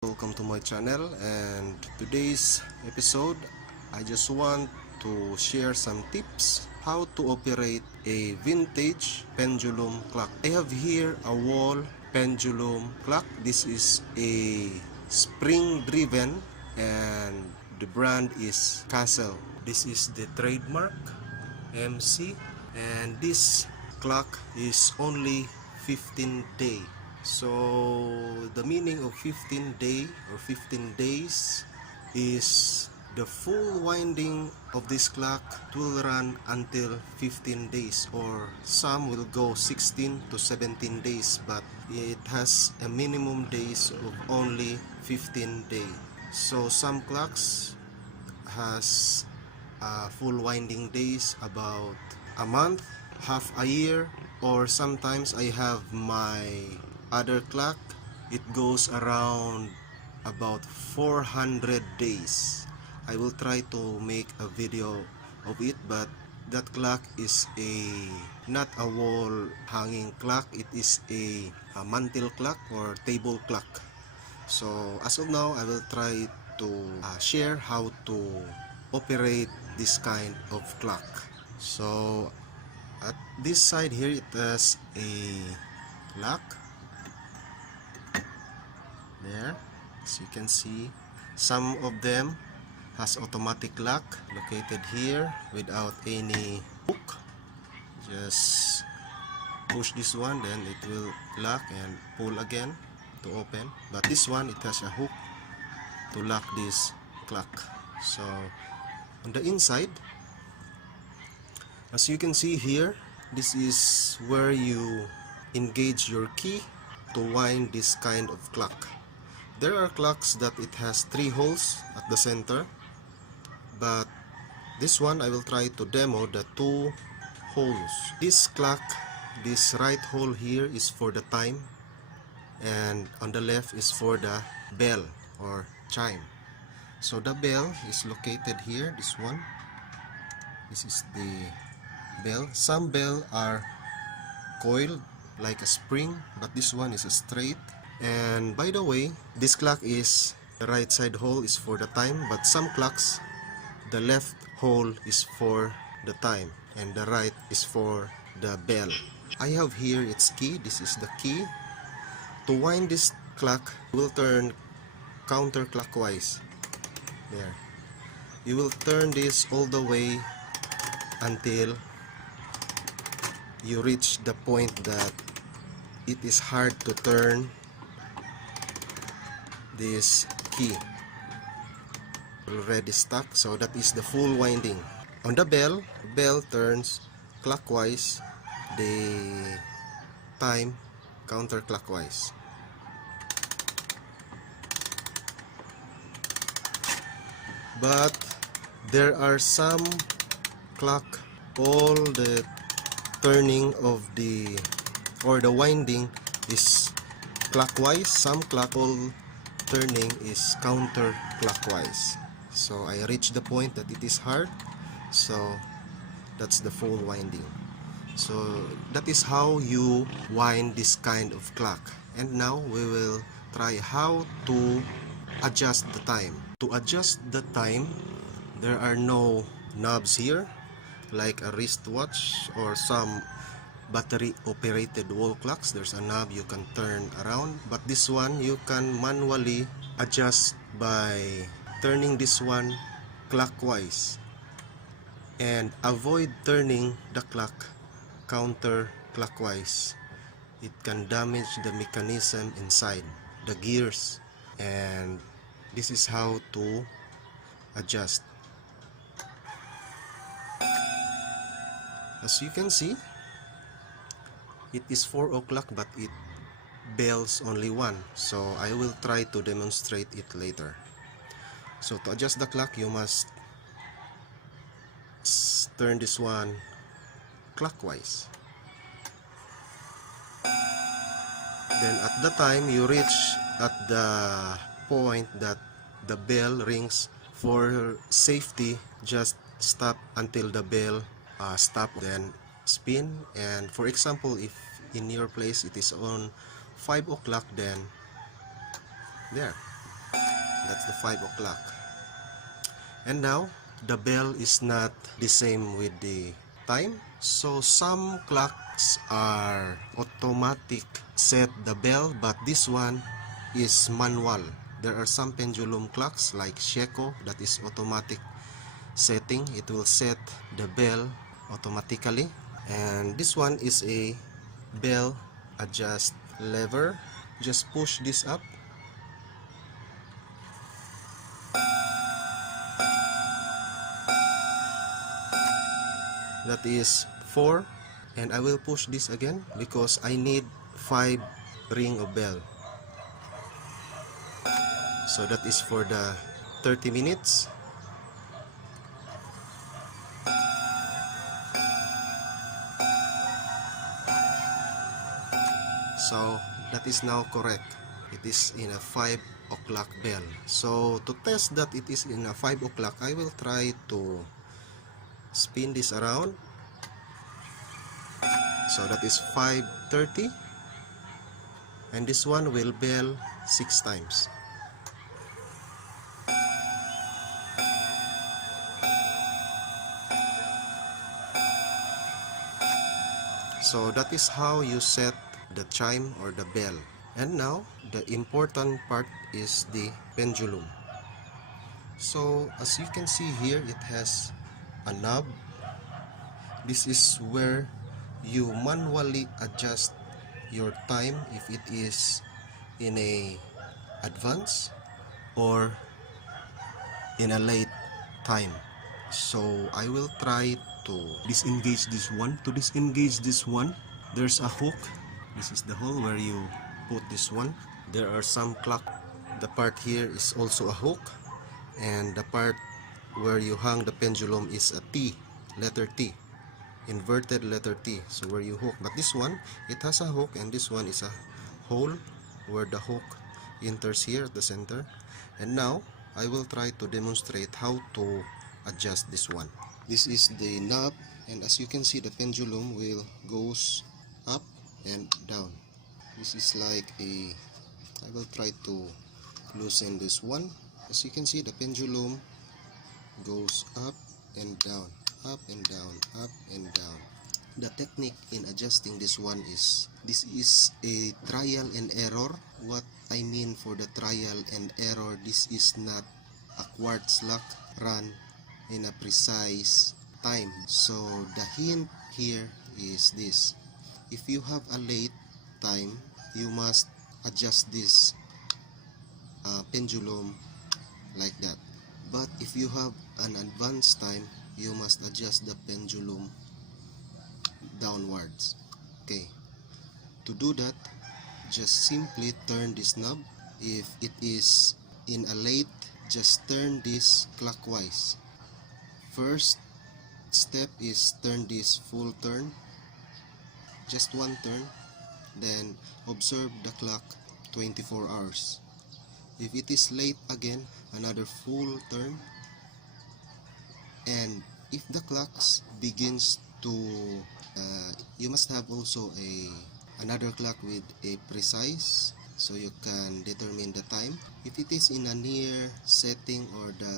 Welcome to my channel, and today's episode I just want to share some tips how to operate a vintage pendulum clock. I have here a wall pendulum clock. This is a spring driven and the brand is Castle. This is the trademark MC, and this clock is only 15 day. So the meaning of 15 day or 15 days is the full winding of this clock will run until 15 days, or some will go 16 to 17 days, but it has a minimum days of only 15 days. So some clocks has full winding days about a month, half a year, or sometimes I have my other clock, it goes around about 400 days. I will try to make a video of it, but that clock is not a wall hanging clock, it is a mantle clock or table clock. So as of now, I will try to share how to operate this kind of clock. So at this side here, it has a lock there, as you can see. Some of them has automatic lock located here without any hook. Just push this one, then it will lock, and pull again to open. But this one, it has a hook to lock this clock. So on the inside, as you can see here, this is where you engage your key to wind this kind of clock. There are clocks that it has 3 holes at the center, but this one I will try to demo the 2 holes. This clock, this right hole here is for the time, and on the left is for the bell or chime. So the bell is located here, this one. This is the bell. Some bell are coiled like a spring, but this one is a straight. And by the way, this clock is, the right side hole is for the time, but some clocks, the left hole is for the time and the right is for the bell. I have here its key. This is the key. To wind this clock, you will turn counterclockwise. There. You will turn this all the way until you reach the point that it is hard to turn this key. Already stuck, so that is the full winding. On the bell turns clockwise, the time counterclockwise. But there are some clock, all the turning of the winding is clockwise. Some clock, all turning is counterclockwise. So I reached the point that it is hard, so that's the full winding. So that is how you wind this kind of clock. And now we will try how to adjust the time. To adjust the time, there are no knobs here like a wristwatch or some battery operated wall clocks. There's a knob you can turn around, but this one you can manually adjust by turning this one clockwise, and avoid turning the clock counterclockwise. It can damage the mechanism inside, the gears, and this is how to adjust. As you can see, it is 4 o'clock, but it bells only 1. So I will try to demonstrate it later. So to adjust the clock, you must turn this one clockwise. Then at the time you reach at the point that the bell rings, for safety, just stop until the bell stop, then spin. And for example, if in your place it is on 5 o'clock, then there, That's the 5 o'clock. And now the bell is not the same with the time. So some clocks are automatic set the bell, but this one is manual. There are some pendulum clocks like Sheco that is automatic setting. It will set the bell automatically. And this one is a bell adjust lever. Just push this up. That is 4, and I will push this again because I need 5 ring of bell. So that is for the 30 minutes. So that is now correct. It is in a 5 o'clock bell. So to test that it is in a 5 o'clock, I will try to spin this around. So that is 5:30, and this one will bell 6 times. So that is how you set the chime or the bell. And now the important part is the pendulum. So as you can see here, it has a knob. This is where you manually adjust your time if it is in a advance or in a late time. So I will try to disengage this one. To disengage this one, there's a hook. This is the hole where you put this one. There are some clock. The part here is also a hook, and the part where you hang the pendulum is a T, letter T, inverted letter T, so where you hook. But this one, it has a hook, and this one is a hole where the hook enters here at the center. And now I will try to demonstrate how to adjust this one. This is the knob, and as you can see, the pendulum will goes up and down. This is like a, I will try to loosen this one. As you can see, the pendulum goes up and down, up and down, up and down. The technique in adjusting this one is, this is a trial and error. What I mean for the trial and error, this is not a quartz lock run in a precise time. So the hint here is this: if you have a late time, you must adjust this pendulum like that. But if you have an advanced time, you must adjust the pendulum downwards. Okay, to do that, just simply turn this knob. If it is in a late, just turn this clockwise. First step is turn this full turn, just one turn, then observe the clock 24 hours. If it is late again, another full turn, and if the clock begins to you must have also another clock with a precise, so you can determine the time. If it is in a near setting, or the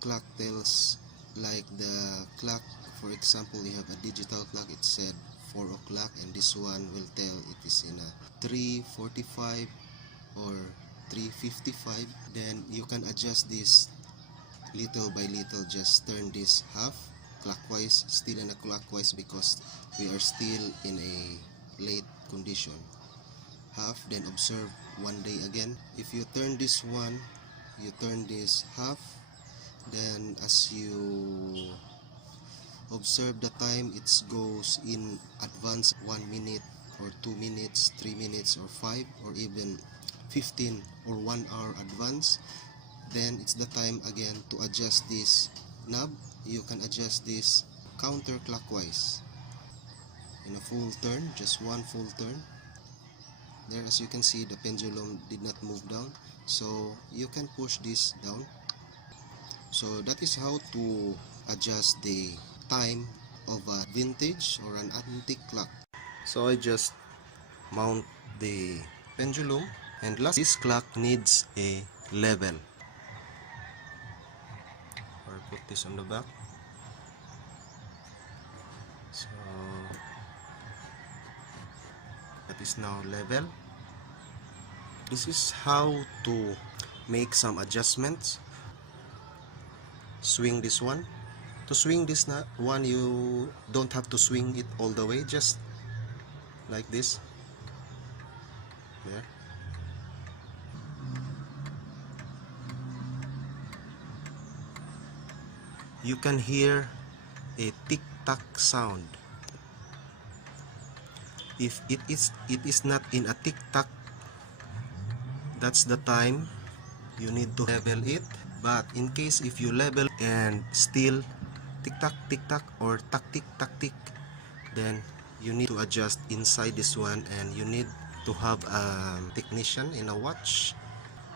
clock tells, like the clock, for example, you have a digital clock, it said 4 o'clock, and this one will tell it is in a 3:45 or 3:55, then you can adjust this little by little. Just turn this half clockwise, still in a clockwise because we are still in a late condition. Half, then observe one day again. If you turn this one, you turn this half, then as you observe the time, it goes in advance 1 minute or 2 minutes, 3 minutes or 5 or even 15 or 1 hour advance. Then it's the time again to adjust this knob. You can adjust this counterclockwise in a full turn, just one full turn. There, as you can see, the pendulum did not move down, so you can push this down. So that is how to adjust the time of a vintage or an antique clock. So I just mount the pendulum, and last, this clock needs a level. put this on the back. So that is now level. This is how to make some adjustments. Swing this one. To swing this one, you don't have to swing it all the way, just like this. There. You can hear a tick-tock sound. If it is not in a tick-tock, that's the time you need to level it. But in case if you level and still tick-tock or tick, then you need to adjust inside this one, and you need to have a technician in a watch.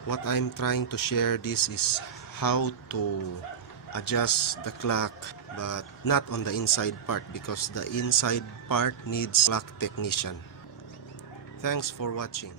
What I'm trying to share this is how to adjust the clock, but not on the inside part, because the inside part needs clock technician. Thanks for watching.